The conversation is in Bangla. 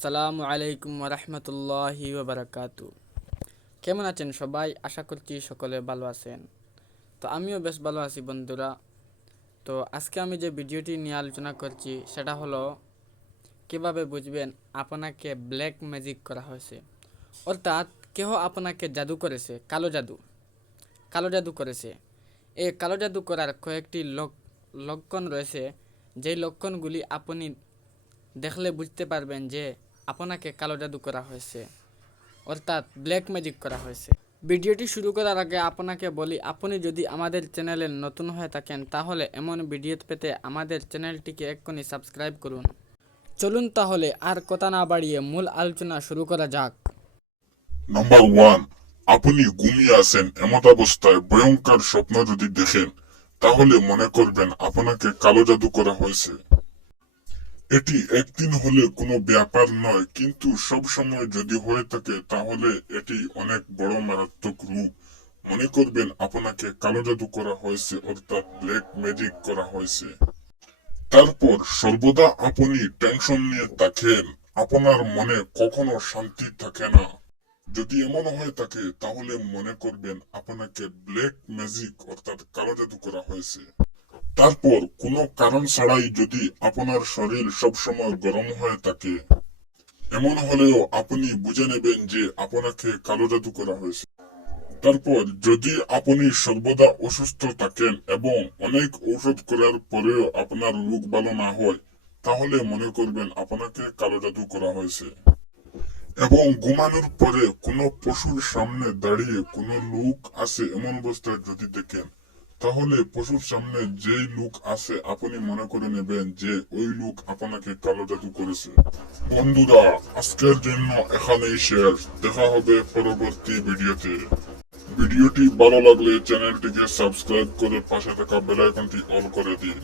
আসসালামু আলাইকুম ওরহমতুল্লাহি ওবরাকাতু। কেমন আছেন সবাই? আশা করছি সকলে ভালো আছেন। তো আমিও বেশ ভালো আছি বন্ধুরা। তো আজকে আমি যে ভিডিওটি নিয়ে আলোচনা করছি সেটা হলো কিভাবে বুঝবেন আপনাকে ব্ল্যাক ম্যাজিক করা হয়েছে, অর্থাৎ কেহ আপনাকে জাদু করেছে, কালো জাদু করেছে। এই কালো জাদু করার কয়েকটি লক্ষণ রয়েছে, যেই লক্ষণগুলি আপনি দেখলে বুঝতে পারবেন যে আপনাকে কালো জাদু করা হয়েছে, অর্থাৎ ব্ল্যাক ম্যাজিক করা হয়েছে। ভিডিওটি শুরু করার আগে আপনাকে বলি, আপনি যদি আমাদের চ্যানেলে নতুন হয়ে থাকেন তাহলে এমন ভিডিও পেতে আমাদের চ্যানেলটিকে এক্ষুনি সাবস্ক্রাইব করুন। চলুন তাহলে আর কথা না বাড়িয়ে মূল আলোচনা শুরু করা যাক। নাম্বার 1, আপনি ঘুমিয়ে আছেন, এমত অবস্থায় ভয়ঙ্কর স্বপ্ন যদি দেখেন তাহলে মনে করবেন আপনাকে কালো জাদু করা হয়েছে। এটি একদিন হলে কোনো ব্যাপার নয়, কিন্তু সব সময় যদি হয়ে থাকে তাহলে এটি অনেক বড় মারাত্মক রূপ। মনে করবেন আপনাকে কালো জাদু করা হয়েছে, অর্থাৎ ব্ল্যাক ম্যাজিক করা হয়েছে। তারপর সর্বদা আপনি টেনশন নিয়ে থাকেন, আপনার মনে কখনো শান্তি থাকে না। যদি এমন হয়ে থাকে তাহলে মনে করবেন আপনাকে ব্ল্যাক ম্যাজিক অর্থাৎ কালো জাদু করা হয়েছে। তারপর কোনো কারণ ছাড়াই যদি আপনার শরীর সবসময় গরম হয়ে থাকে, এমন হলেও আপনি বুঝে নেবেন যে আপনাকে কালো জাদু করা হয়েছে। তারপর যদি আপনি সর্বদা অসুস্থ থাকেন এবং অনেক ঔষধ করার পরেও আপনার রোগ ভালো না হয়, তাহলে মনে করবেন আপনাকে কালো জাদু করা হয়েছে। এবং ঘুমানোর পরে কোনো পশুর সামনে দাঁড়িয়ে কোনো লোক আছে এমন অবস্থায় যদি দেখেন, তাহলে পশুর সামনে যেই লোক আছে আপনি মনে করে নেবেন যে ওই লোক আপনাকে কালো জাদু করেছে। বন্ধুরা, আজকের জন্য এখানেই শেষ। দেখা হবে পরবর্তী ভিডিওতে। ভিডিওটি ভালো লাগলে চ্যানেলটিকে সাবস্ক্রাইব করে পাশে থাকা বেল আইকনটি অন করে দিন।